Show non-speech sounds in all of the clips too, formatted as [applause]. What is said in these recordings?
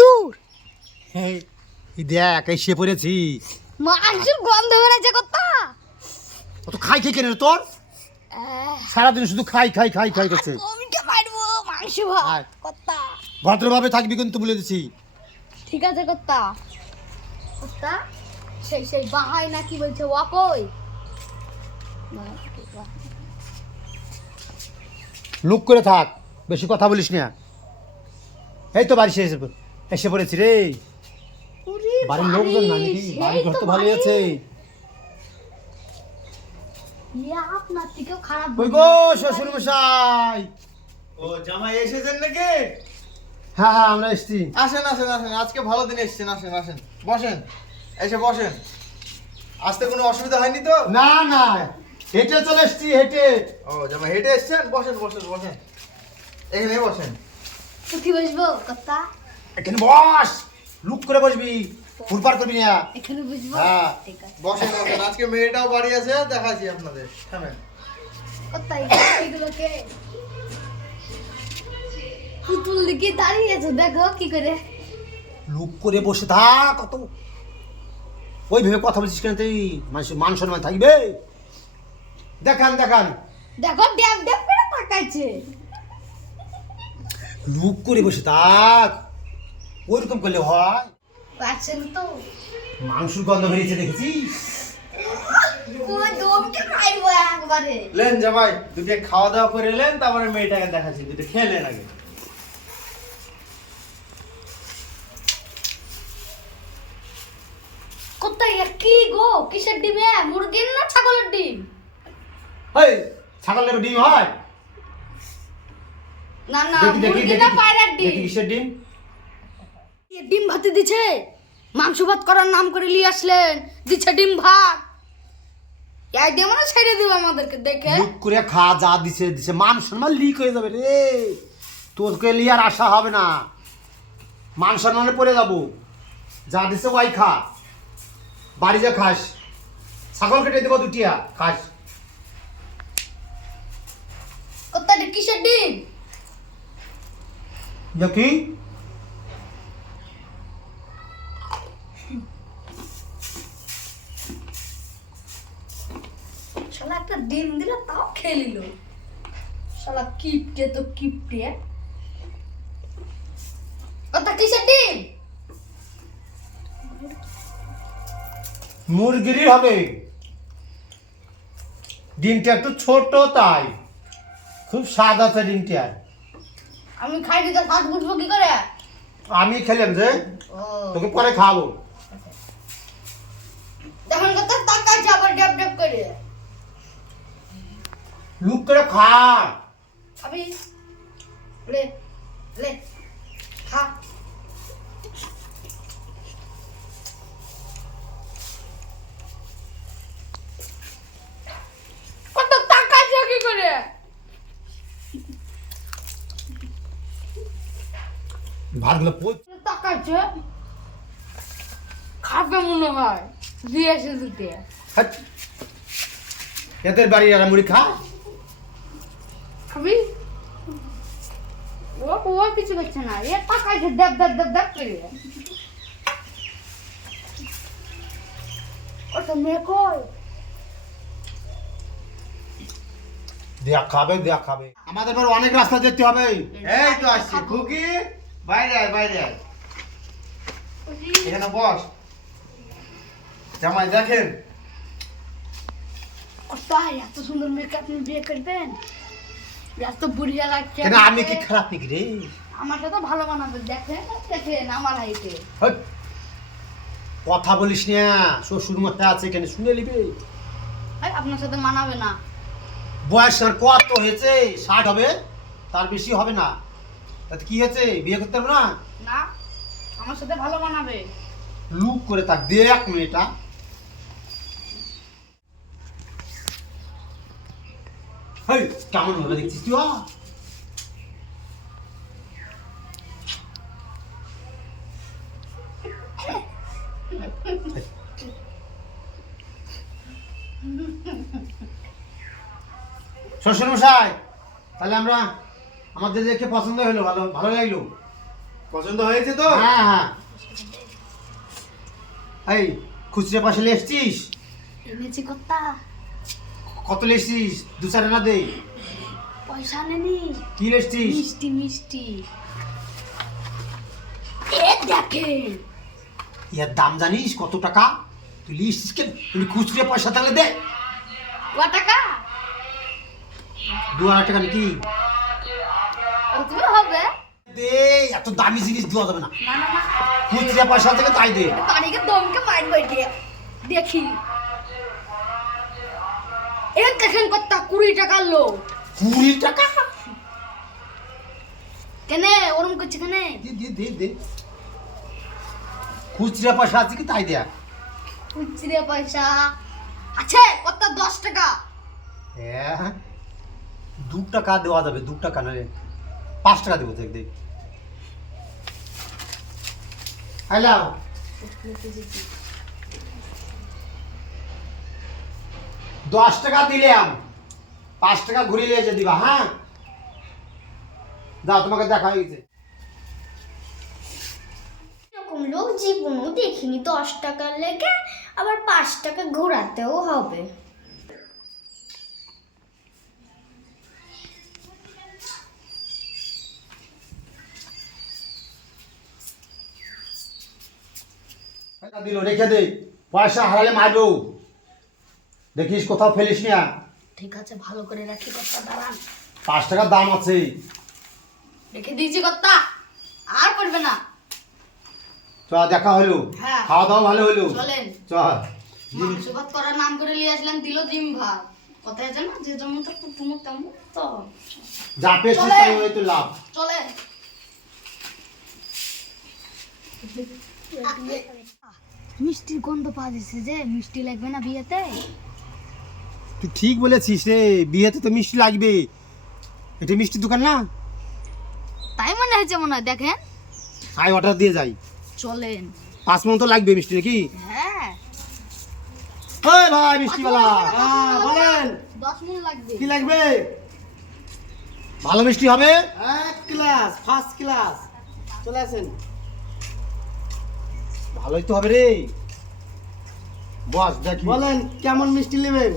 দূর। দেখ এসে পড়েছি। মাংসের গন্ধ বেড়েছে কত্তা অত খাই খাই কেন তোর? সারাদিন শুধু খাই খাই খাই খাই করছে। মাংস ভাত কত্তা। ভদ্রভাবে থাকবি কিন্তু বলে দিছি। ঠিক আছে কত্তা। কত্তা সেই সেই বাহাই না কি বলছে ওয়া কই? লুক করে থাক বেশি কথা বলিস না। এই তো বাড়ি এসে এসে পড়েছি রে। বাড়ির লোকজন না নাকি? সেই বাড়ি ঘর তো ভালোই আছে। আপনার থেকেও খারাপ কই গো শ্বশুর মশাই। ও জামাই এসেছেন নাকি? হ্যাঁ হ্যাঁ আমরা এসছি। আসেন আসেন আসেন। আজকে ভালো দিন এসেছেন। আসেন আসেন। বসেন। এসে বসেন। আসতে কোনো অসুবিধা হয়নি তো? না না। হেঁটে চলে এসছি হেঁটে। ও জামাই হেঁটে এসেছেন? বসেন বসেন বসেন। এখানে বসেন। উঠি বসবো? কত্তা এখানে বস লুক করে বসবি ফুরপার করবি না। এখানে বসবো? হ্যাঁ। ঠিক আছে। বসেন আজকে মেয়েটাও বাড়ি আছে দেখাচ্ছি আপনাদের থামেন। কত্তা এগুলোকে পুতুল দিকে দাঁড়িয়েছে দেখো কি করে। লুক করে বসে থাক কত ওই ভেবে কথা বলছিস কেন তুই? মানুষ মান সম্মান থাকবে? দেখান দেখান। দেখো ড্যাব ড্যাব করে তাকাইছে লুক করে বসে থাক। ওইরকম করলে হয়? পাচ্ছেন তো। মাংসের গন্ধ বেরিয়েছে দেখেছিস? লেন জামাই দুটো খাওয়া দাওয়া করে এলেন তারপরে মেয়েটাকে দেখাচ্ছি দুটো খেলেন আগে। কোথায় কি গো? কিসের ডিম এ? মুরগির না ছাগলের ডিম? এই ছাগলের ডিম হয়? না না মুরগি না পায়রার ডিম। কিসের ডিম? ডিম ভাতে দিছে? মাংস ভাত করার নাম করে নিয়ে আসলেন। দিচ্ছে ডিম ভাত। এই দিয়ে মানে ছেড়ে দিব আমাদেরকে দেখে। লুক করে খা যা দিছে দিছে। মান সম্মান লিক হয়ে যাবে রে। তোকে লিয়ার আশা হবে না। মান সম্মানে পড়ে যাব। যা দিছে ওয়াই খা। বাড়ি যা খাস। ছাগল কেটে দেবো দুটিয়া খাস। কোথায় কিসের ডিম? দেখি শালা একটা ডিম দিলে তাও খেয়ে নিল শালা কিপটে তো কিপটে। ওটা কিসের ডিম? মুরগিরই হবে। ডিমটা একটু ছোট তাই। খুব স্বাদ আছে ডিমটা। আমি খাই দিতে সাজ বুঝব কি করে? আমি খেলাম যে তোকে পরে খাব দেখুন কত তাকাচ্ছে আবার ড্যাব ড্যাব করে? লুক করে খা। আমি লে লে খা কত তাকাচ্ছে কি করে? ভাতগুলো পোচ তাকাচ্ছে খাবে মনে হয়। দিয়েছে দুটে হাট। এদের বাড়ি আর মুড়ি খা। খাবি? ও ও কিছু করছে না। এ তাকাচ্ছে দেব দেব দেব দেব করে। ওটা মেয়ে কই? দেয়া খাবে দেয়া খাবে। আমাদের বাড়ি অনেক রাস্তা যেতে হবে। এই তো আসছি। খুকি বাইরে আয় বাইরে আয়। এখানে বস। জামাই দেখেন। তাই এত সুন্দর মেয়েকে আপনি বিয়ে করবেন? এত বুড়িয়া লাগছে কেন আমি কি খারাপ নাকি রে? আমার সাথে ভালো বানাবে দেখেন দেখেন আমার হাইটে। কথা বলিস না শ্বশুর মাথা আছে কেন শুনে নিবে। আপনার সাথে মানাবে না। বয়স আর কত হয়েছে? ষাট হবে তার বেশি হবে না। তাতে কি হয়েছে? বিয়ে করতে পারব না? না আমার সাথে ভালো বানাবে। লুক করে তাক দেখ মেয়েটা। হেই কেমন হলো দেখছিস তুই? শ্বশুর মশাই তাহলে আমরা আমাদের দেখে পছন্দ হলো ভালো ভালো লাগল। পছন্দ হয়েছে তো? হ্যাঁ হ্যাঁ। এই খুচরা পয়সা নিয়ে এসছিস? এনেছি কর্তা। কত লেসছিস দু চার না দে। পয়সা নেনি কি লেসছিস মিষ্টি মিষ্টি। এ দেখেন। ইয়ার দাম জানিস কত টাকা? তুই লিস্টিস কেন? তুমি খুচরা পয়সা তাহলে দে। ক টাকা? দু হাজার টাকা নাকি? হবে। দে এত দামি জিনিস দেওয়া যাবে না। না না না। পয়সা থেকে তাই দে। তারিখে দমকে মারবো দিয়ে। দেখি। এ দেখেন কত কুড়ি টাকার লোক। কুড়ি টাকা? কেনে? ওরম করছে কেনে? দে দে দে দে। খুচরা পয়সা আছে কি তাই দেয়া? খুচরে পয়সা আছে কত দশ টাকা। হ্যাঁ। দু টাকা দেওয়া যাবে দু টাকা না রে পাঁচ টাকা দেবো দেখ দেখ। হ্যালো দশ টাকা দিলাম। পাঁচ টাকা নিয়ে এসে দিবা হ্যাঁ? যাও তোমাকে দেখা হয়ে গেছে এরকম লোক জীবনও দেখিনি দশ টাকার লেগে আবার পাঁচ টাকা ঘোরাতেও হবে। দিল রেখে দে। পয়সা হারালে মারবো। দেখিস কোথাও ফেলিস না। ঠিক আছে ভালো করে রাখি কর্তা দাঁড়ান। পাঁচ টাকার দাম আছে। রেখে দিয়েছি কর্তা। আর করবে না। চ দেখা হলো। হ্যাঁ। খাওয়া দাওয়া ভালো হলো। চলেন। চল। মাংস ভাত করার নাম করে নিয়ে আসলেন দিল ডিম ভাত। কথায় আছে না যে যেমন তো তেমন তো। যা পেয়েছিস চলে। তাই হয়তো লাভ। চলেন। মিষ্টির গন্ধ পাওয়া যাচ্ছে যে মিষ্টি লাগবে না বিয়েতে? তুই ঠিক বলেছিস রে বিয়েতে তো মিষ্টি লাগবে। এটা মিষ্টির দোকান না? তাই মনে হয়েছে মনে হয় দেখেন। আই অর্ডার দিয়ে যাই। চলেন। পাঁচ মন তো লাগবে মিষ্টি নাকি? হ্যাঁ। ওই ভাই মিষ্টিওয়ালা হ্যাঁ বলেন। দশ মিনিট লাগবে। কি লাগবে? ভালো মিষ্টি হবে? এক ক্লাস ফার্স্ট ক্লাস চলে আসেন। ভালোই তো হবে রে। বস দেখি। বলেন কেমন মিষ্টি নেবেন?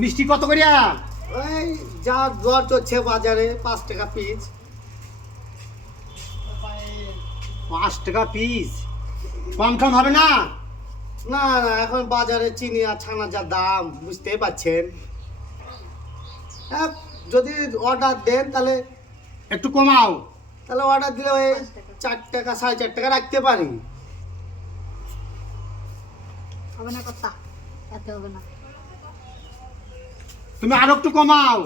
মিষ্টি কত করিয়া? ওই যা দর চলছে বাজারে পাঁচ টাকা পিস পাঁচ টাকা পিস কম কম হবে না? না না এখন বাজারে চিনি আর ছানা যা দাম বুঝতেই পাচ্ছেন হ্যাঁ, যদি অর্ডার দেন তাহলে একটু কমাও। তাহলে অর্ডার দিলে ওই চার টাকা সাড়ে চার টাকা রাখতে পারি। হবে না কথা। এত হবে না। তুমি আরও একটু কমাও।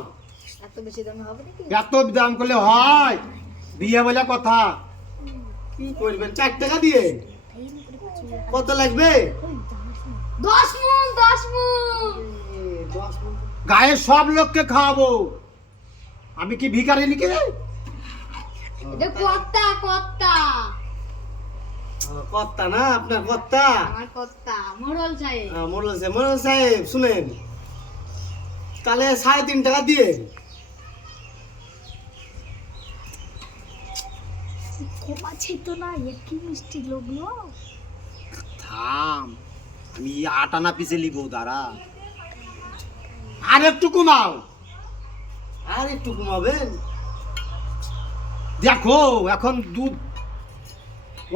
এত বেশি দামে হবে নাকি? এত দাম করলে হয়। বিয়ে বলে কথা। কি করবেন? চার টাকা দিয়ে? কত লাগবে? দশ মন দশ মন। গায়ের সব লোককে খাওয়াবো। আমি কি ভিখারি নিকে এটা কর্তা কর্তা। কর্তা না? আপনার কর্তা? আমার কর্তা মোড়ল সাহেব। মোড়ল সাহেব মোড়ল সাহেব শুনেন। তাহলে সাড়ে তিন টাকা দিয়ে। কমাচ্ছে তো না একই মিষ্টি থাম আমি আট আনা পিছে লিব দাঁড়া। আর একটু কমাও আর একটু কমাবেন দেখো এখন দুধ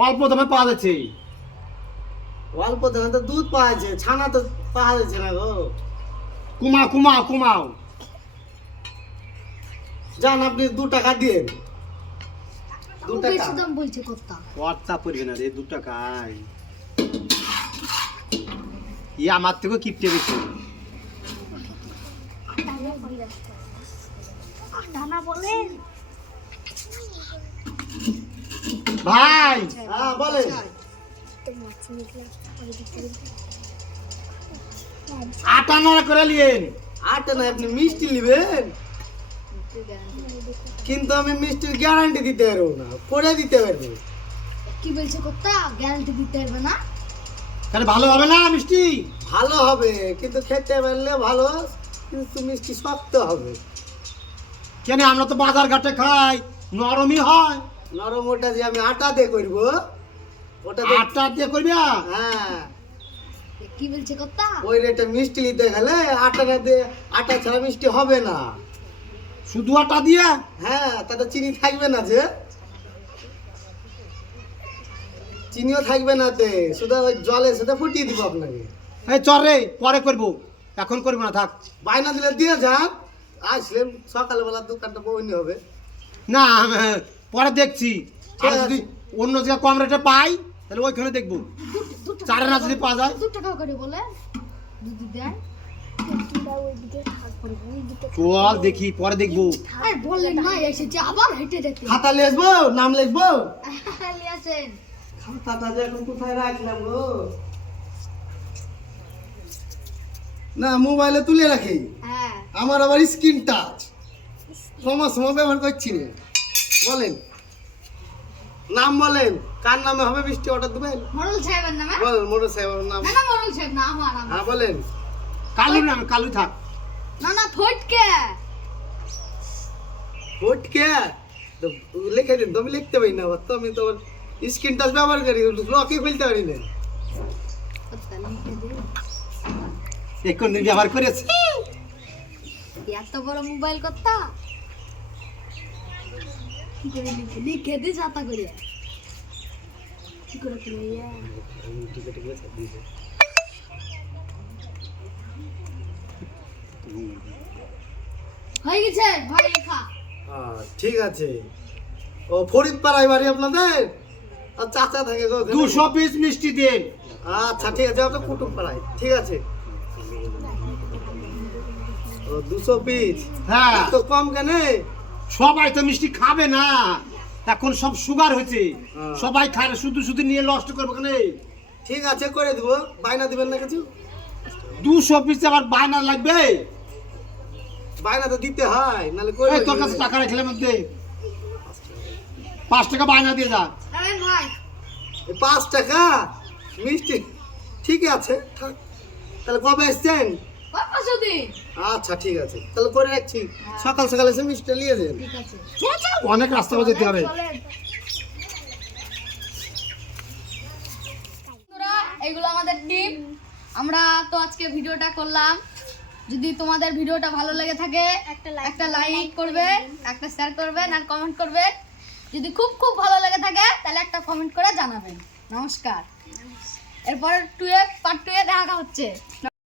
অল্প দামে পাওয়া যাচ্ছে। অল্প দামে তো দুধ পাওয়া যাচ্ছে ছানা তো পাওয়া যাচ্ছে না গো। কুমাও কুমাও কুমাও। যান আপনি দু টাকা দিয়ে দু টাকা। দাম বলছে কর্তা। কর্তা পড়বে না রে দু টাকায়। ই আমার কিপটে বেশি। ভাই! হ্যাঁ বলেন। আট আনা করে নিয়েন। আট না আপনি মিষ্টি নেবেন। কিন্তু আমি মিষ্টির গ্যারান্টি দিতে পারব না করে দিতে পারব। কি বলছে কর্তা? গ্যারান্টি দিতে পারবে না? তাহলে ভালো হবে না মিষ্টি? ভালো হবে কিন্তু খেতে পারলে ভালো কিন্তু মিষ্টি শক্ত হবে। কেন আমরা তো বাজার ঘাটে খাই নরমই হয়। নরম ওটা যে আমি আটা দিয়ে করব ওটা আটটা দিয়ে করবি হ্যাঁ। কি বলছে কথা ওই রেটে মিষ্টি নিতে গেলে আটা না দিয়ে আটা ছাড়া মিষ্টি হবে না। শুধু আটা দিয়ে? হ্যাঁ তাতে চিনি থাকবে না যে। চিনিও থাকবে না তে শুধু ওই সাথে ফুটিয়ে দিব আপনাকে। এই চল রে পরে করব। এখন করব না থাক। বায়না দিলে দিয়ে যান। আসলে সকালবেলা দোকানটা বইনি হবে। না আমি- পরে দেখছি। আর যদি অন্য জায়গায় কম রেটে পাই তাহলে ওইখানে দেখব। চারে না যদি পাওয়া যায়। দু টাকা করে বলে দুধ দেয় চল দেখি পরে দেখব। বললেন না এসেছে আবার হেঁটে দেখতে খাতা লিখব নাম লিখব? [laughs] খাতাটা যে এখন কোথায় রাখলাম গো? না মোবাইলে তুলে রাখি। হ্যাঁ। আমার আবার স্ক্রিন টাচ। সময় সময় ব্যবহার করছি না বলেন। নাম বলেন। কার নামে হবে বৃষ্টি অর্ডার দেবেন মরল সাহেবের নামে? বলেন মোটর সাহেবের নাম। না না মরল সাহেব না আমার আমার হ্যাঁ বলেন। কালু নাম কালু থাক। না না ফটকে। ভোট কে তো লিখে দিন তো আমি লিখতে পারি না তো আমি তো স্ক্রিন টাচ ব্যবহার করি লকে ফেলতে পারি না। এখন দিন ব্যবহার করেছে? এত বড় মোবাইল করতা। লিখে দি ছাতা করে। কি করে করে ইয়া হয়ে গেছে? ভাই লেখা ঠিক আছে। ও ফরিদ পাড়ায় বাড়ি আপনাদের? আর চাচা থাকে দুশো পিস মিষ্টি দিন। আচ্ছা ঠিক আছে আপনার কুটুম পাড়ায় ঠিক আছে। ও দুশো পিস? হ্যাঁ। তো কম কেন? সবাই তো মিষ্টি খাবে না। এখন সব সুগার হয়েছে। হ্যাঁ। সবাই খায় শুধু শুধু নিয়ে নষ্ট করব কেন? ঠিক আছে করে দেবো। বায়না দিবেন না কিছু? দুশো পিস আবার বায়না লাগবে? বায়না তো দিতে হয় নাহলে করে তোর কাছে টাকা রাখলে মধ্যে পাঁচ টাকা বায়না দিয়ে যা। পাঁচ টাকা? মিষ্টি। ঠিক আছে থাক। তাহলে কবে এসছেন? আচ্ছা ঠিক আছে। তাহলে করে রাখছি। সকাল সকাল এসে মিষ্টি নিয়ে অনেক রাস্তা যেতে হবে। এগুলো আমাদের টিম আমরা তো আজকে ভিডিওটা করলাম। যদি তোমাদের ভিডিওটা ভালো লেগে থাকে একটা লাইক করবে একটা শেয়ার করবেন আর কমেন্ট করবেন। যদি খুব খুব ভালো লেগে থাকে তাহলে একটা কমেন্ট করে জানাবেন। নমস্কার। এরপরে টুয়ে পার্ট টুয়ে দেখা হচ্ছে।